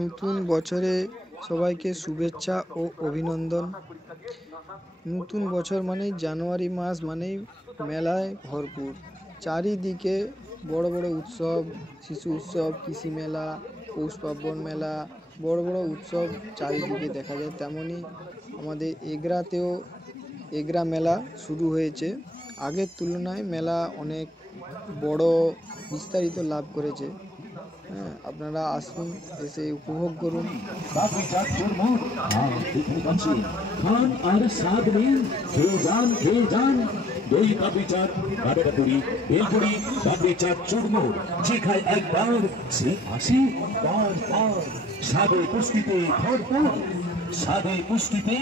নতুন বছরে সবাইকে শুভেচ্ছা ও অভিনন্দন। নতুন বছর মানেই জানুয়ারি মাস মানেই মেলায় ভরপুর। চারিদিকে বড় বড় উৎসব, শিশু উৎসব, কৃষি মেলা, পৌষ পার্বণ মেলা, বড় বড় উৎসব চারিদিকে দেখা যায়। তেমনই আমাদের এগরাতেও এগরা মেলা শুরু হয়েছে। আগের তুলনায় মেলা অনেক বড় বিস্তারিত লাভ করেছে। হ্যাঁ, আপনারা আসুন, এসে উপভোগ করুন। খান আর স্বাদ নিন, খেয়ে যান খেয়ে যান। দই কাবলি চাট, বাবেরা পুরি, ভেলপুরি, কাবলি চাট, চুরমুর। যে খায় একবার সে আসে বার বার। স্বাদে পুষ্টিতে ভরপুর, স্বাদে পুষ্টিতে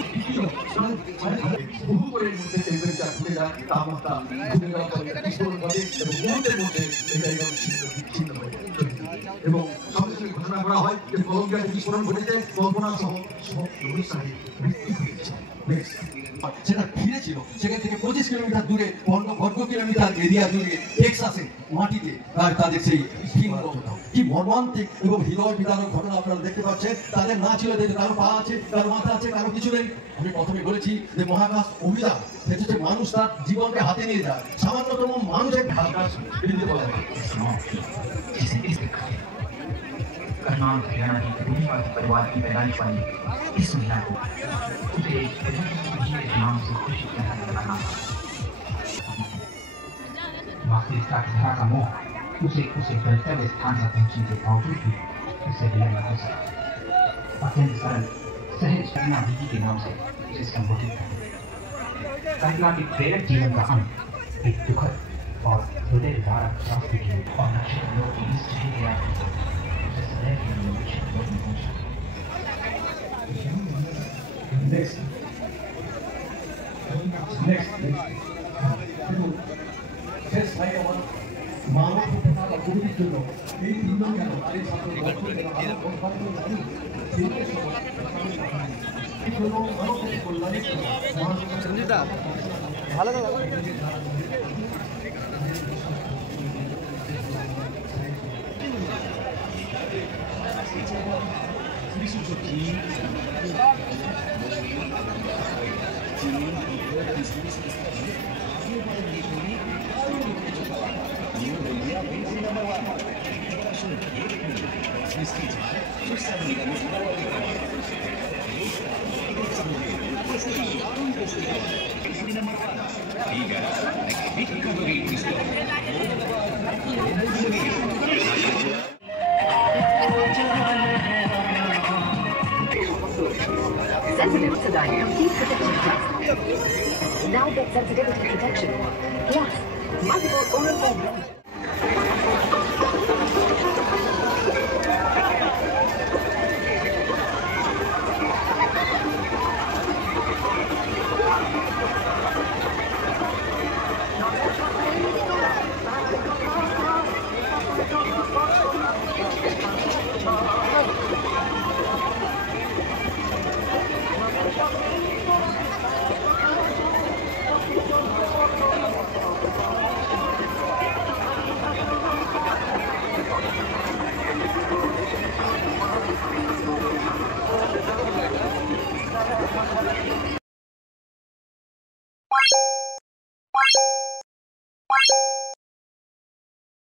এবং সবশেষে ঘোষণা করা হয় যে কলম্বিয়াতে বিস্ফোরণ ঘটেছে, কল্পনা সহ অনুষ্ঠানে মৃত্যু হয়েছে। সেটা ফিরেছিল সেখান থেকে 25 কিলোমিটার দূরে বর্গ কিলোমিটার এরিয়া জুড়ে টেক্সাসে মাটিতে তাদের সেই কি মর্মান্তিক এবং হৃদয় বিদারক ঘটনা আপনারা দেখতে পাচ্ছেন। তাদের না ছিল যে কারো পা আছে, কারো মাথা আছে, কারো কিছু নেই। আমি প্রথমে বলেছি যে মহাকাশ অভিযান হচ্ছে মানুষ তার জীবনকে হাতে নিয়ে যায়। সামান্যতম মানুষের মহাকাশ বৃদ্ধি বলা হয়। करनाल हरियाणा की पूरी परिवार की पैदाइश वाली इस महिला को उसे के नाम से खुशी मनाने लगा। वाकई इसका धरा का मोह उसे गंतव्य स्थान पर पहुंचने के बावजूद भी उसे विलंब हो सका। अत्यंत सरल सहज करुणा दीदी के नाम से उसे संबोधित कर कल्पना के प्रेरक जीवन का अंत एक दुखद और हृदय विदारक रास्ते की और नक्षत्रों की इस चेहरे Next. Next slide আমার মানব প্রতিভা বা গরিবের জন্য এই তিনজন কেন এই ছাত্র ভালো থাকো। Sensitive to diabetes protection plus. Now get sensitivity protection plus multiple oral formulas.